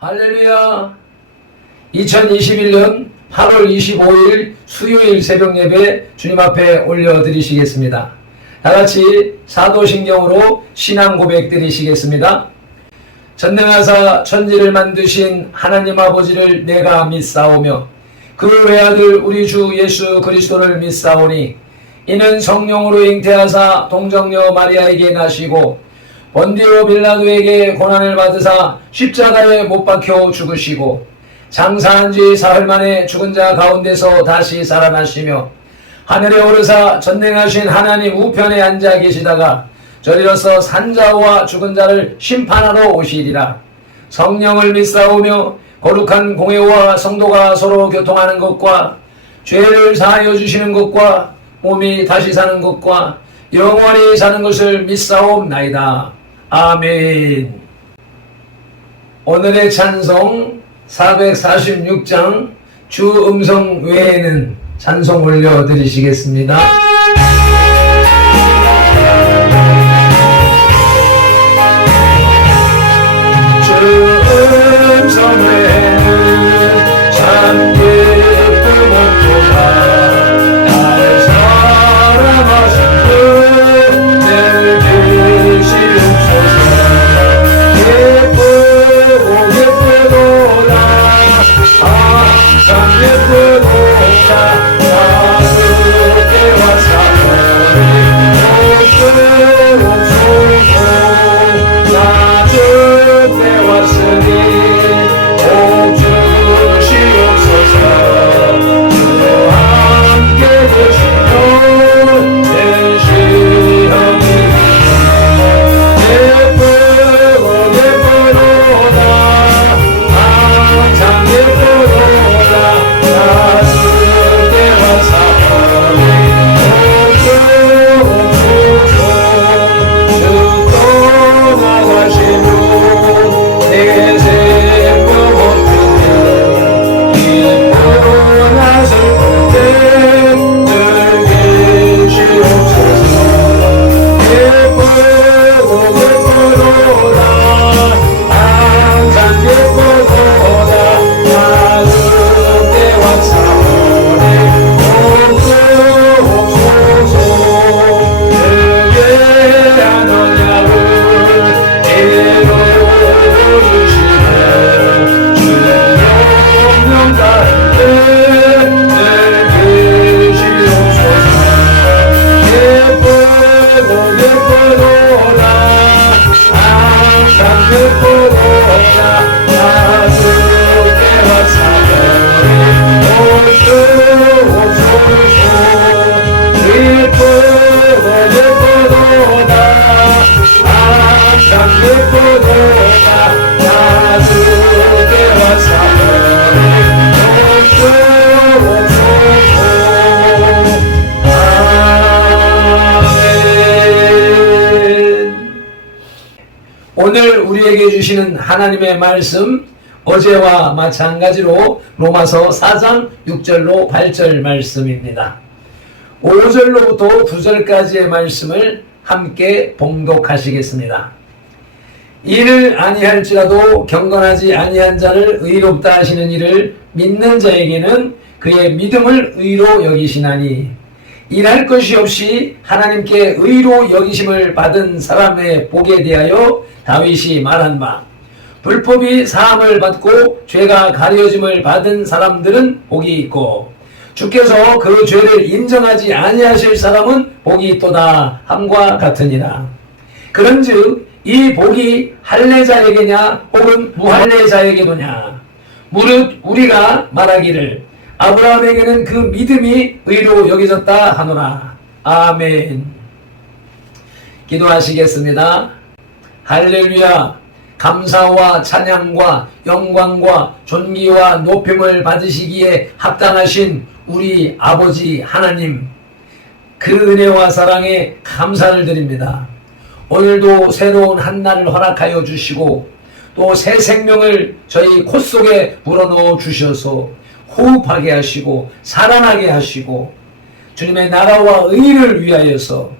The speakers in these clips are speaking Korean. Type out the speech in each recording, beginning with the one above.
할렐루야. 2021년 8월 25일 수요일 새벽 예배 주님 앞에 올려드리시겠습니다. 다같이 사도신경으로 신앙 고백 드리시겠습니다. 전능하사 천지를 만드신 하나님 아버지를 내가 믿사오며 그 외아들 우리 주 예수 그리스도를 믿사오니 이는 성령으로 잉태하사 동정녀 마리아에게 나시고 본디오 빌라도에게 고난을 받으사 십자가에 못 박혀 죽으시고 장사한 지 사흘 만에 죽은 자 가운데서 다시 살아나시며 하늘에 오르사 전능하신 하나님 우편에 앉아 계시다가 저리로서 산자와 죽은 자를 심판하러 오시리라. 성령을 믿사오며 거룩한 공회와 성도가 서로 교통하는 것과 죄를 사하여 주시는 것과 몸이 다시 사는 것과 영원히 사는 것을 믿사옵나이다. 아멘. 오늘의 찬송 446장 주 음성 외에는 찬송 올려드리시겠습니다. 주 음성 외에는 참 기쁨 없도다. 나를 사랑하신 분 늘 계시옵소서. 예쁘고 예쁘도다. 항상 예쁘도다. 나그때와 사랑이 없으옵소서. 낮은 때 왔으니 복 주시옵소서. 주와 함께 계시며 내시험이 예쁘고 예쁘도다. 항상 예쁘도다. 낮은 때와 사랑이 없으옵소서. 주 떠나가신 후 내 생명 없는데 기쁘나 슬플 때 늘 계시옵소서. 예쁘고 예쁘도다. 항상 예쁘도다. 낮은 때와 사랑이 없으옵소서. 그게 하느냐를 이루시네. 주의 명령 가운데 늘 계시옵소서. 예쁘고 예쁘도다. 항상 예쁘도다. 낮은 때와 사랑이 없으옵소서. 예쁘고 예쁘도다. 항상 예쁘도다. 낮은 때와 사랑이 없으옵소서. 아멘. 오늘 우리에게 주시는 하나님의 말씀 어제와 마찬가지로 로마서 4장 6절로 8절 말씀입니다. 5절로부터 9절까지의 말씀을 함께 봉독하시겠습니다. 이를 아니할지라도 경건하지 아니한 자를 의롭다 하시는 이를 믿는 자에게는 그의 믿음을 의로 여기시나니 일할 것이 없이 하나님께 의로 여기심을 받은 사람의 복에 대하여 다윗이 말한 바 불법이 사함을 받고 죄가 가려짐을 받은 사람들은 복이 있고 주께서 그 죄를 인정하지 아니하실 사람은 복이 있도다 함과 같으니라. 그런즉 이 복이 할례자에게냐 혹은 무할례자에게도냐. 무릇 우리가 말하기를 아브라함에게는 그 믿음이 의로 여겨졌다 하노라. 아멘. 기도하시겠습니다. 할렐루야. 감사와 찬양과 영광과 존귀와 높임을 받으시기에 합당하신 우리 아버지 하나님, 그 은혜와 사랑에 감사를 드립니다. 오늘도 새로운 한날을 허락하여 주시고 또 새 생명을 저희 콧 속에 불어넣어 주셔서 호흡하게 하시고 살아나게 하시고 주님의 나라와 의를 위하여서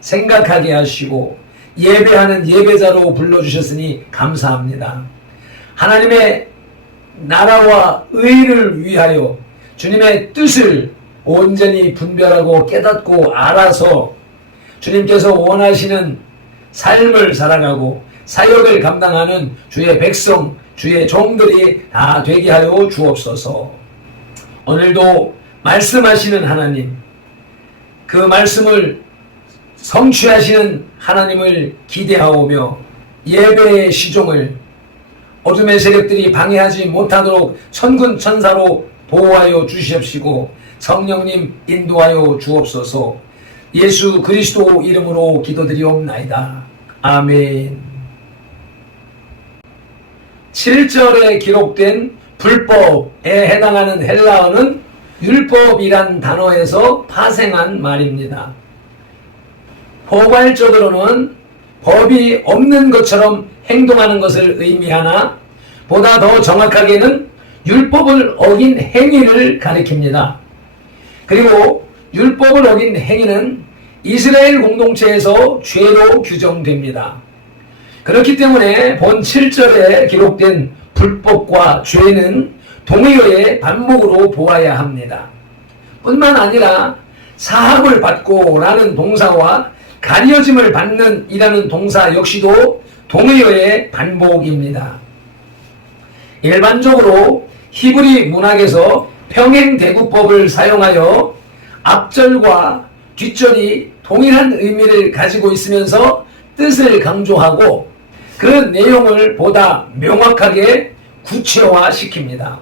생각하게 하시고 예배하는 예배자로 불러주셨으니 감사합니다. 하나님의 나라와 의를 위하여 주님의 뜻을 온전히 분별하고 깨닫고 알아서 주님께서 원하시는 삶을 살아가고 사역을 감당하는 주의 백성, 주의 종들이 다 되게 하여 주옵소서. 오늘도 말씀하시는 하나님, 그 말씀을 성취하시는 하나님을 기대하오며 예배의 시종을 어둠의 세력들이 방해하지 못하도록 천군 천사로 보호하여 주시옵시고 성령님 인도하여 주옵소서. 예수 그리스도 이름으로 기도드리옵나이다. 아멘. 7절에 기록된 불법에 해당하는 헬라어는 율법이란 단어에서 파생한 말입니다. 포괄적으로는 법이 없는 것처럼 행동하는 것을 의미하나 보다 더 정확하게는 율법을 어긴 행위를 가리킵니다. 그리고 율법을 어긴 행위는 이스라엘 공동체에서 죄로 규정됩니다. 그렇기 때문에 본 7절에 기록된 불법과 죄는 동의어의 반목으로 보아야 합니다. 뿐만 아니라 사함을 받고 라는 동사와 가려짐을 받는 이라는 동사 역시도 동의어의 반복입니다. 일반적으로 히브리 문학에서 평행대구법을 사용하여 앞절과 뒷절이 동일한 의미를 가지고 있으면서 뜻을 강조하고 그 내용을 보다 명확하게 구체화시킵니다.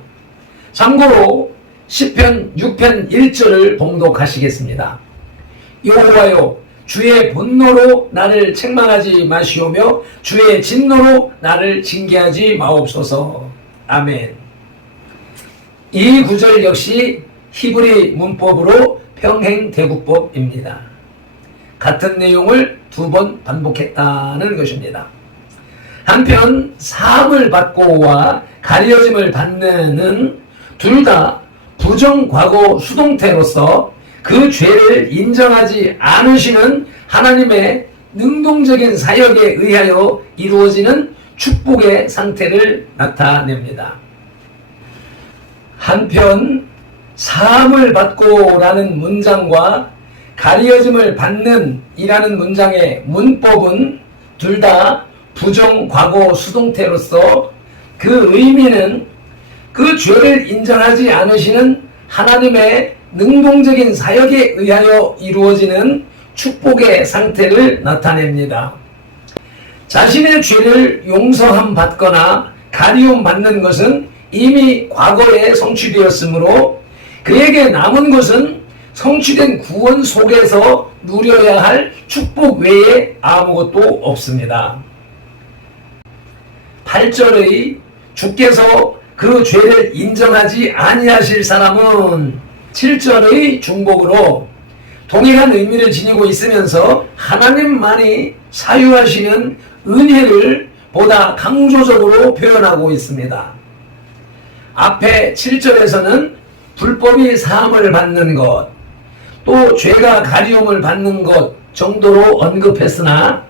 참고로 시편 6편 1절을 봉독하시겠습니다. 여호와여 주의 분노로 나를 책망하지 마시오며 주의 진노로 나를 징계하지 마옵소서. 아멘. 이 구절 역시 히브리 문법으로 평행대구법입니다. 같은 내용을 2번 반복했다는 것입니다. 한편 사함을 받고와 가려짐을 받는은 둘 다 부정과거 수동태로서 그 죄를 인정하지 않으시는 하나님의 능동적인 사역에 의하여 이루어지는 축복의 상태를 나타냅니다. 한편 사함을 받고 라는 문장과 가려짐을 받는 이라는 문장의 문법은 둘 다 부정과거 수동태로서 그 의미는 그 죄를 인정하지 않으시는 하나님의 능동적인 사역에 의하여 이루어지는 축복의 상태를 나타냅니다. 자신의 죄를 용서함 받거나 가리움 받는 것은 이미 과거에 성취되었으므로 그에게 남은 것은 성취된 구원 속에서 누려야 할 축복 외에 아무것도 없습니다. 8절의 주께서 그 죄를 인정하지 아니하실 사람은 7절의 중복으로 동일한 의미를 지니고 있으면서 하나님만이 사유하시는 은혜를 보다 강조적으로 표현하고 있습니다. 앞에 7절에서는 불법이 사함을 받는 것, 또 죄가 가리움을 받는 것 정도로 언급했으나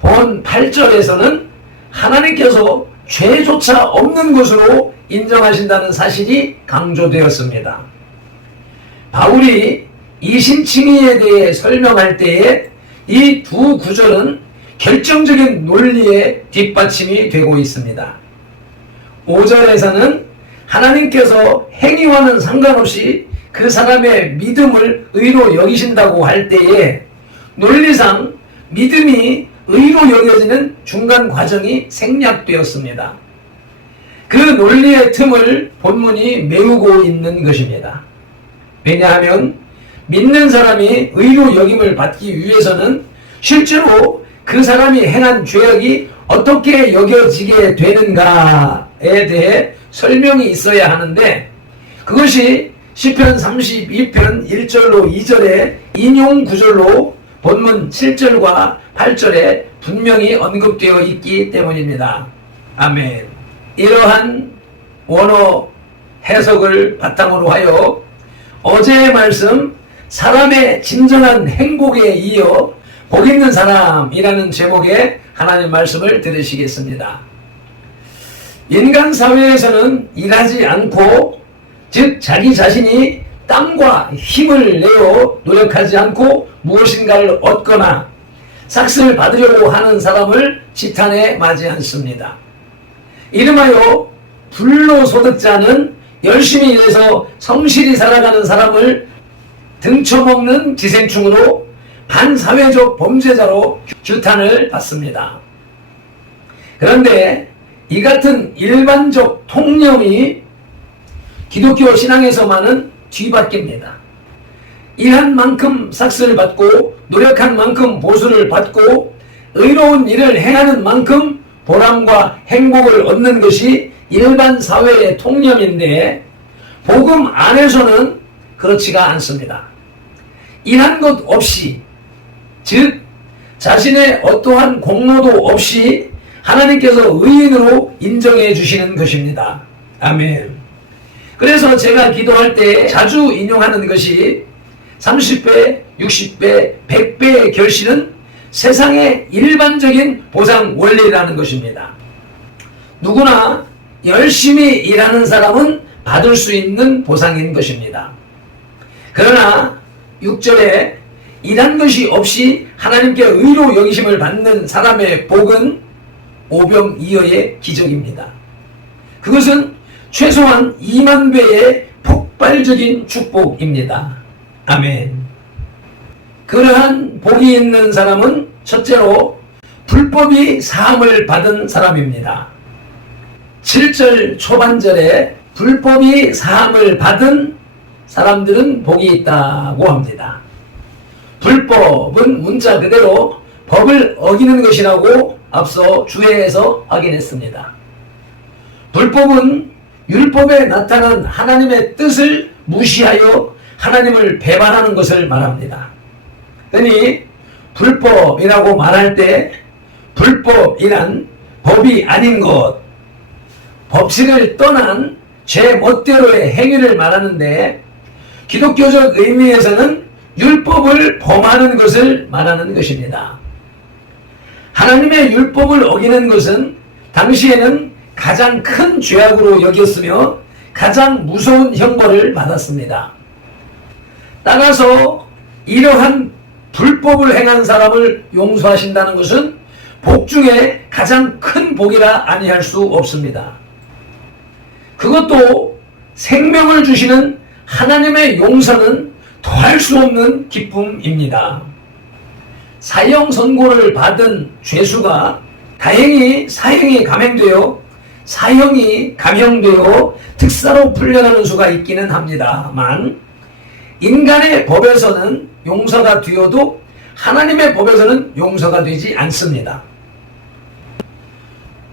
본 8절에서는 하나님께서 죄조차 없는 것으로 인정하신다는 사실이 강조되었습니다. 바울이 이심칭의에 대해 설명할 때에 이 두 구절은 결정적인 논리의 뒷받침이 되고 있습니다. 5절에서는 하나님께서 행위와는 상관없이 그 사람의 믿음을 의로 여기신다고 할 때에 논리상 믿음이 의로 여겨지는 중간 과정이 생략되었습니다. 그 논리의 틈을 본문이 메우고 있는 것입니다. 왜냐하면 믿는 사람이 의로 여김을 받기 위해서는 실제로 그 사람이 행한 죄악이 어떻게 여겨지게 되는가에 대해 설명이 있어야 하는데 그것이 시편 32편 1절로 2절의 인용 구절로 본문 7절과 8절에 분명히 언급되어 있기 때문입니다. 아멘. 이러한 원어 해석을 바탕으로 하여 어제의 말씀 사람의 진정한 행복에 이어 복 있는 사람이라는 제목의 하나님 말씀을 들으시겠습니다. 인간 사회에서는 일하지 않고, 즉 자기 자신이 땀과 힘을 내어 노력하지 않고 무엇인가를 얻거나 삭스를 받으려고 하는 사람을 지탄에 마지 않습니다. 이름하여 불로소득자는 열심히 일해서 성실히 살아가는 사람을 등쳐먹는 기생충으로 반사회적 범죄자로 규탄을 받습니다. 그런데 이 같은 일반적 통념이 기독교 신앙에서만은 뒤바뀝니다. 일한 만큼 삭스를 받고 노력한 만큼 보수를 받고 의로운 일을 행하는 만큼 보람과 행복을 얻는 것이 일반 사회의 통념인데 복음 안에서는 그렇지가 않습니다. 일한 것 없이, 즉 자신의 어떠한 공로도 없이 하나님께서 의인으로 인정해 주시는 것입니다. 아멘. 그래서 제가 기도할 때 자주 인용하는 것이 30배, 60배, 100배의 결실은 세상의 일반적인 보상 원리라는 것입니다. 누구나 열심히 일하는 사람은 받을 수 있는 보상인 것입니다. 그러나 6절에 일한 것이 없이 하나님께 의로 여기심을 받는 사람의 복은 오병이어의 기적입니다. 그것은 최소한 2만 배의 폭발적인 축복입니다. 아멘. 그러한 복이 있는 사람은 첫째로 불법이 사함을 받은 사람입니다. 7절 초반절에 불법이 사함을 받은 사람들은 복이 있다고 합니다. 불법은 문자 그대로 법을 어기는 것이라고 앞서 주회에서 확인했습니다. 불법은 율법에 나타난 하나님의 뜻을 무시하여 하나님을 배반하는 것을 말합니다. 흔히 불법이라고 말할 때 불법이란 법이 아닌 것, 법칙을 떠난 제 멋대로의 행위를 말하는데 기독교적 의미에서는 율법을 범하는 것을 말하는 것입니다. 하나님의 율법을 어기는 것은 당시에는 가장 큰 죄악으로 여겼으며 가장 무서운 형벌을 받았습니다. 따라서 이러한 불법을 행한 사람을 용서하신다는 것은 복 중에 가장 큰 복이라 아니할 수 없습니다. 그것도 생명을 주시는 하나님의 용서는 더할 수 없는 기쁨입니다. 사형 선고를 받은 죄수가 다행히 사형이 감형되어 특사로 풀려나는 수가 있기는 합니다만 인간의 법에서는 용서가 되어도 하나님의 법에서는 용서가 되지 않습니다.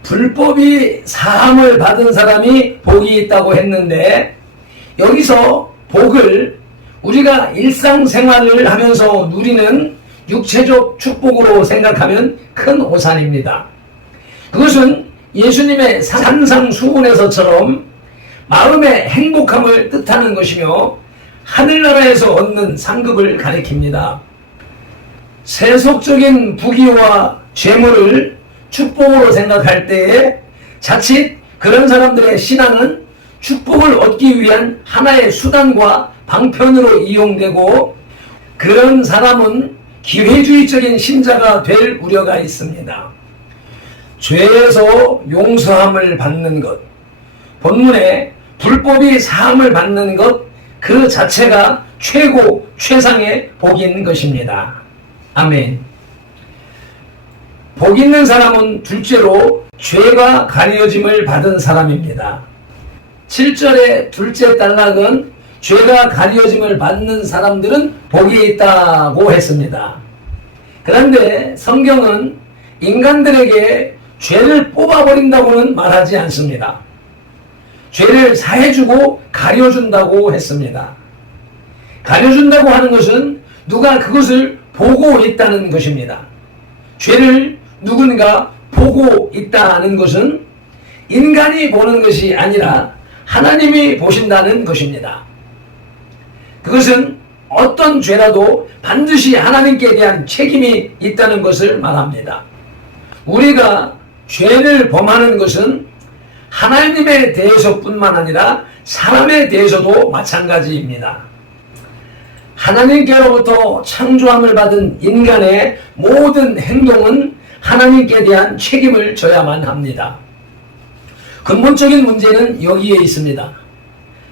불법이 사함을 받은 사람이 복이 있다고 했는데 여기서 복을 우리가 일상생활을 하면서 누리는 육체적 축복으로 생각하면 큰 오산입니다. 그것은 예수님의 산상수훈에서처럼 마음의 행복함을 뜻하는 것이며 하늘나라에서 얻는 상급을 가리킵니다. 세속적인 부귀와 재물을 축복으로 생각할 때에 자칫 그런 사람들의 신앙은 축복을 얻기 위한 하나의 수단과 방편으로 이용되고 그런 사람은 기회주의적인 신자가 될 우려가 있습니다. 죄에서 용서함을 받는 것, 본문에 불법이 사함을 받는 것 그 자체가 최상의 복인 것입니다. 아멘. 복 있는 사람은 둘째로 죄가 가려짐을 받은 사람입니다. 7절의 둘째 단락은 죄가 가려짐을 받는 사람들은 복이 있다고 했습니다. 그런데 성경은 인간들에게 죄를 뽑아버린다고는 말하지 않습니다. 죄를 사해주고 가려준다고 했습니다. 가려준다고 하는 것은 누가 그것을 보고 있다는 것입니다. 죄를 누군가 보고 있다는 것은 인간이 보는 것이 아니라 하나님이 보신다는 것입니다. 그것은 어떤 죄라도 반드시 하나님께 대한 책임이 있다는 것을 말합니다. 우리가 죄를 범하는 것은 하나님에 대해서뿐만 아니라 사람에 대해서도 마찬가지입니다. 하나님께로부터 창조함을 받은 인간의 모든 행동은 하나님께 대한 책임을 져야만 합니다. 근본적인 문제는 여기에 있습니다.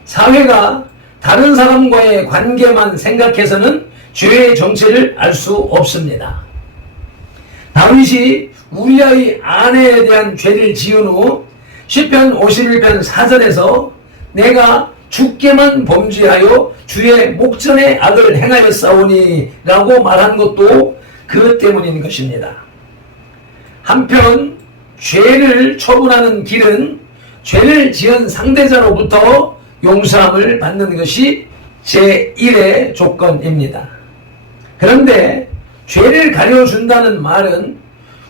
사회가 다른 사람과의 관계만 생각해서는 죄의 정체를 알 수 없습니다. 다윗이 우리아의 아내에 대한 죄를 지은 후 시편 51편 4절에서 내가 주께만 범죄하여 주의 목전에 악을 행하였사오니 라고 말한 것도 그것 때문인 것입니다. 한편 죄를 처분하는 길은 죄를 지은 상대자로부터 용서함을 받는 것이 제1의 조건입니다. 그런데 죄를 가려준다는 말은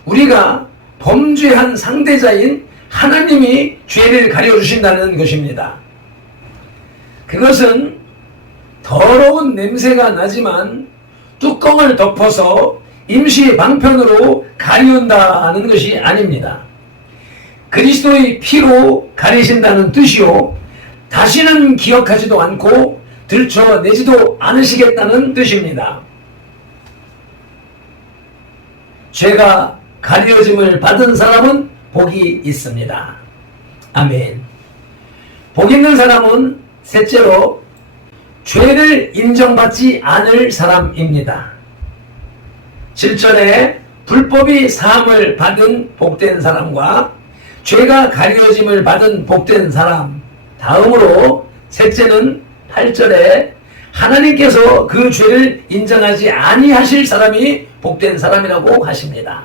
우리가 범죄한 상대자인 하나님이 죄를 가려주신다는 것입니다. 그것은 더러운 냄새가 나지만 뚜껑을 덮어서 임시 방편으로 가리운다는 것이 아닙니다. 그리스도의 피로 가리신다는 뜻이요, 다시는 기억하지도 않고 들춰내지도 않으시겠다는 뜻입니다. 죄가 가려짐을 받은 사람은 복이 있습니다. 아멘. 복 있는 사람은 셋째로 죄를 인정받지 않을 사람입니다. 7절에 불법이 사함을 받은 복된 사람과 죄가 가려짐을 받은 복된 사람, 다음으로 셋째는 8절에 하나님께서 그 죄를 인정하지 아니하실 사람이 복된 사람이라고 하십니다.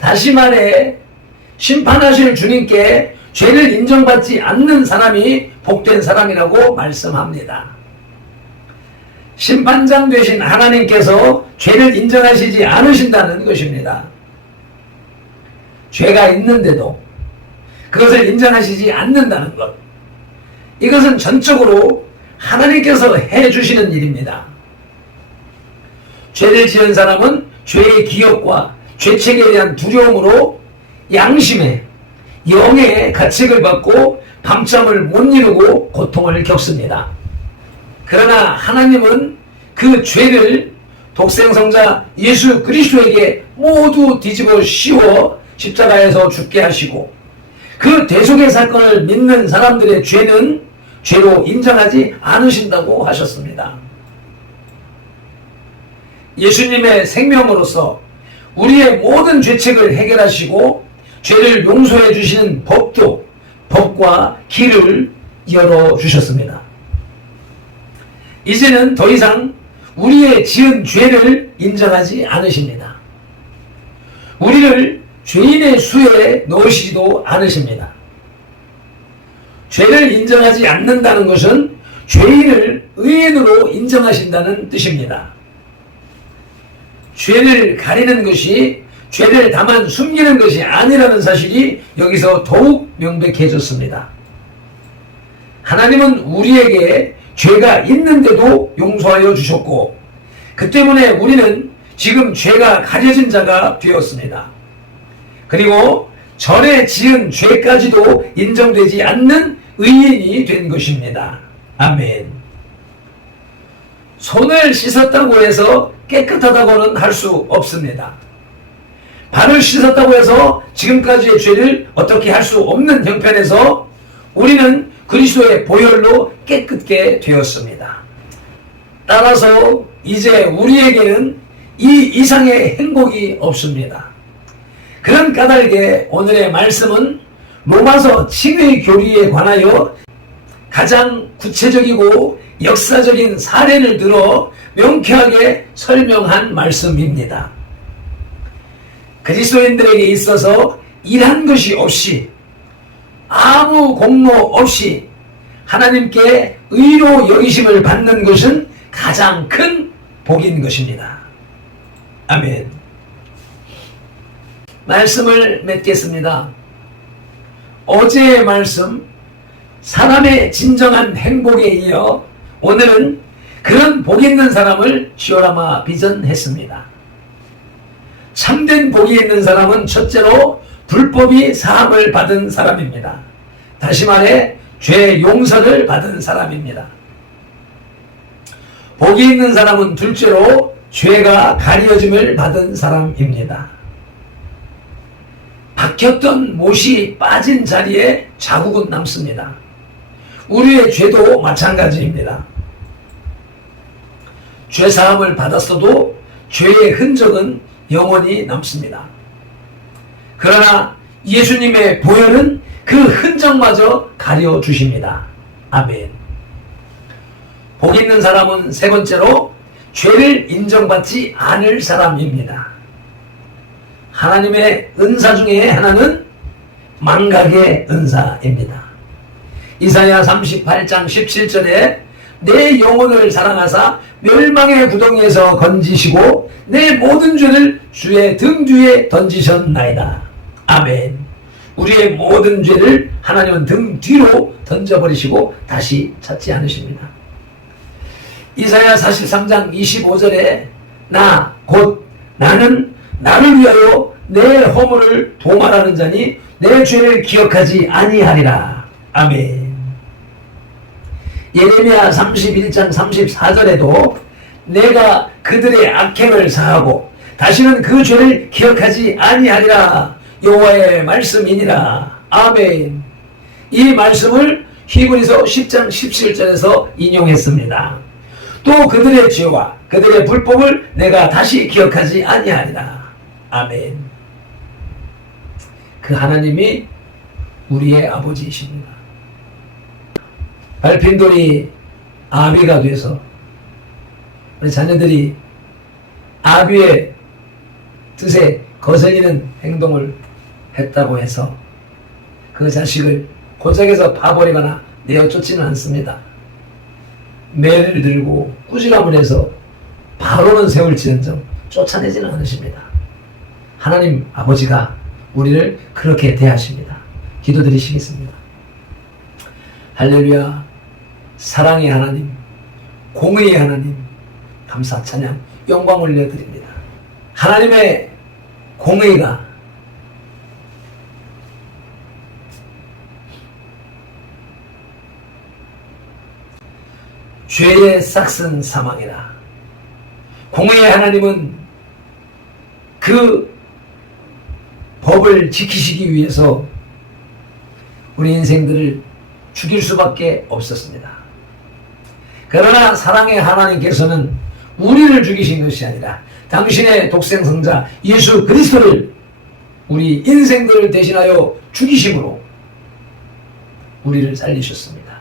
다시 말해 심판하실 주님께 죄를 인정받지 않는 사람이 복된 사람이라고 말씀합니다. 심판장 되신 하나님께서 죄를 인정하시지 않으신다는 것입니다. 죄가 있는데도 그것을 인정하시지 않는다는 것, 이것은 전적으로 하나님께서 해주시는 일입니다. 죄를 지은 사람은 죄의 기억과 죄책에 대한 두려움으로 양심의 영의 가책을 받고 밤잠을 못 이루고 고통을 겪습니다. 그러나 하나님은 그 죄를 독생성자 예수 그리스도에게 모두 뒤집어 씌워 십자가에서 죽게 하시고 그 대속의 사건을 믿는 사람들의 죄는 죄로 인정하지 않으신다고 하셨습니다. 예수님의 생명으로서 우리의 모든 죄책을 해결하시고 죄를 용서해 주시는 법도 법과 길을 열어주셨습니다. 이제는 더 이상 우리의 지은 죄를 인정하지 않으십니다. 우리를 죄인의 수에 넣으시지도 않으십니다. 죄를 인정하지 않는다는 것은 죄인을 의인으로 인정하신다는 뜻입니다. 죄를 가리는 것이 죄를 다만 숨기는 것이 아니라는 사실이 여기서 더욱 명백해졌습니다. 하나님은 우리에게 죄가 있는데도 용서하여 주셨고 그 때문에 우리는 지금 죄가 가려진 자가 되었습니다. 그리고 전에 지은 죄까지도 인정되지 않는 의인이 된 것입니다. 아멘. 손을 씻었다고 해서 깨끗하다고는 할 수 없습니다. 발을 씻었다고 해서 지금까지의 죄를 어떻게 할 수 없는 형편에서 우리는 그리스도의 보혈로 깨끗게 되었습니다. 따라서 이제 우리에게는 이 이상의 행복이 없습니다. 그런 까닭에 오늘의 말씀은 로마서 칭의 교리에 관하여 가장 구체적이고 역사적인 사례를 들어 명쾌하게 설명한 말씀입니다. 그리스도인들에게 있어서 일한 것이 없이 아무 공로 없이 하나님께 의로 여기심을 받는 것은 가장 큰 복인 것입니다. 아멘. 말씀을 맺겠습니다. 어제의 말씀 사람의 진정한 행복에 이어 오늘은 그런 복 있는 사람을 시오라마 비전했습니다. 참된 복이 있는 사람은 첫째로 불법이 사함을 받은 사람입니다. 다시 말해 죄 용서를 받은 사람입니다. 복이 있는 사람은 둘째로 죄가 가려짐을 받은 사람입니다. 박혔던 못이 빠진 자리에 자국은 남습니다. 우리의 죄도 마찬가지입니다. 죄사함을 받았어도 죄의 흔적은 영원히 남습니다. 그러나 예수님의 보혈은 그 흔적마저 가려주십니다. 아멘. 복 있는 사람은 세 번째로 죄를 인정받지 않을 사람입니다. 하나님의 은사 중에 하나는 망각의 은사입니다. 이사야 38장 17절에 내 영혼을 사랑하사 멸망의 구덩이에서 건지시고 내 모든 죄를 주의 등 뒤에 던지셨나이다. 아멘. 우리의 모든 죄를 하나님은 등 뒤로 던져버리시고 다시 찾지 않으십니다. 이사야 43장 25절에 나 곧 나는 나를 위하여 내 허물을 도말하는 자니 내 죄를 기억하지 아니하리라. 아멘. 예레미야 31장 34절에도 내가 그들의 악행을 사하고 다시는 그 죄를 기억하지 아니하리라. 여호와의 말씀이니라. 아멘. 이 말씀을 히브리서 10장 17절에서 인용했습니다. 또 그들의 죄와 그들의 불법을 내가 다시 기억하지 아니하리라. 아멘. 그 하나님이 우리의 아버지이십니다. 밟힌 돌이 아비가 돼서 우리 자녀들이 아비의 뜻에 거슬리는 행동을 했다고 해서 그 자식을 고작에서 파버리거나 내어쫓지는 않습니다. 매를 들고 꾸지람을 해서 바로는 세울지언정 쫓아내지는 않으십니다. 하나님 아버지가 우리를 그렇게 대하십니다. 기도드리시겠습니다. 할렐루야. 사랑의 하나님, 공의의 하나님, 감사 찬양 영광 올려드립니다. 하나님의 공의가 죄의 싹슨 사망이라. 공의의 하나님은 그 법을 지키시기 위해서 우리 인생들을 죽일 수밖에 없었습니다. 그러나 사랑의 하나님께서는 우리를 죽이신 것이 아니라 당신의 독생성자 예수 그리스도를 우리 인생들을 대신하여 죽이심으로 우리를 살리셨습니다.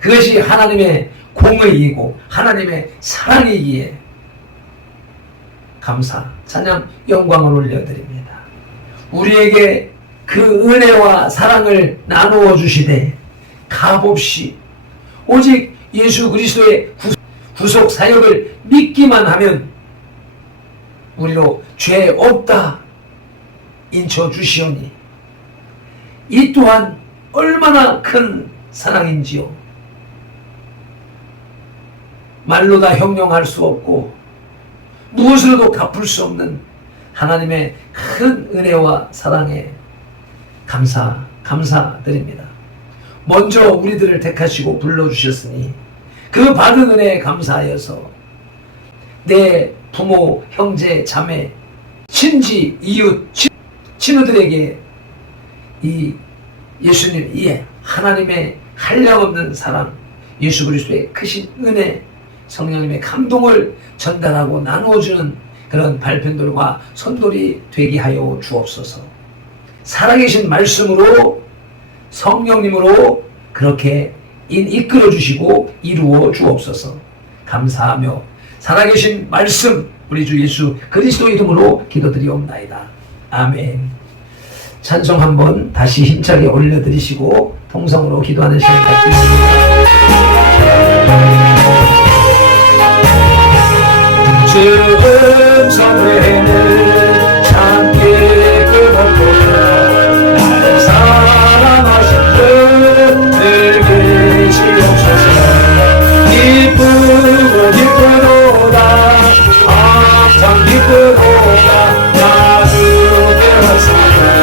그것이 하나님의 공의이고 하나님의 사랑이기에 감사, 찬양, 영광을 올려드립니다. 우리에게 그 은혜와 사랑을 나누어 주시되 값없이 오직 예수 그리스도의 구속 사역을 믿기만 하면 우리로 죄 없다 인쳐 주시오니 이 또한 얼마나 큰 사랑인지요. 말로 다 형용할 수 없고 무엇으로도 갚을 수 없는 하나님의 큰 은혜와 사랑에 감사드립니다. 먼저 우리들을 택하시고 불러주셨으니 그 받은 은혜에 감사하여서 내 부모, 형제, 자매, 친지, 이웃, 친구들에게 이 예수님, 이 하나님의 한량없는 사랑, 예수 그리스도의 크신 은혜, 성령님의 감동을 전달하고 나누어주는 그런 발편돌과 선돌이 되게 하여 주옵소서. 살아계신 말씀으로 성령님으로 그렇게 이끌어 주시고 이루어 주옵소서. 감사하며 살아계신 말씀 우리 주 예수 그리스도 이름으로 기도드리옵나이다. 아멘. 찬송 한번 다시 힘차게 올려드리시고 통성으로 기도하는 시간 갖겠습니다. 주 성회는 참게 끊었도다. 나를 사랑하신 늘 계시옵소서. 기쁘도다 항상 기쁘도다. 나 주께 왔사오니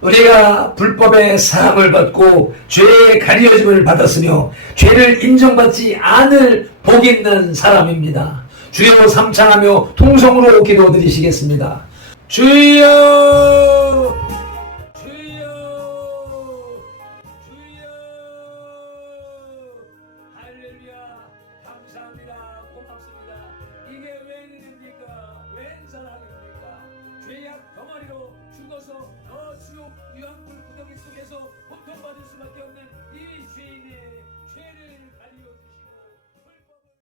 우리가 불법의 사함을 받고 죄의 가려짐을 받았으며 죄를 인정받지 않을 복 있는 사람입니다. 주여 삼창하며 통성으로 기도드리시겠습니다. 주여 주여 주여 할렐루야 감사합니다. 고맙습니다. 이게 웬 일입니까? 웬 사랑입니까? 죄악 덩어리로 죽어서 너 지옥 유황불 구덩이 속에서 고통받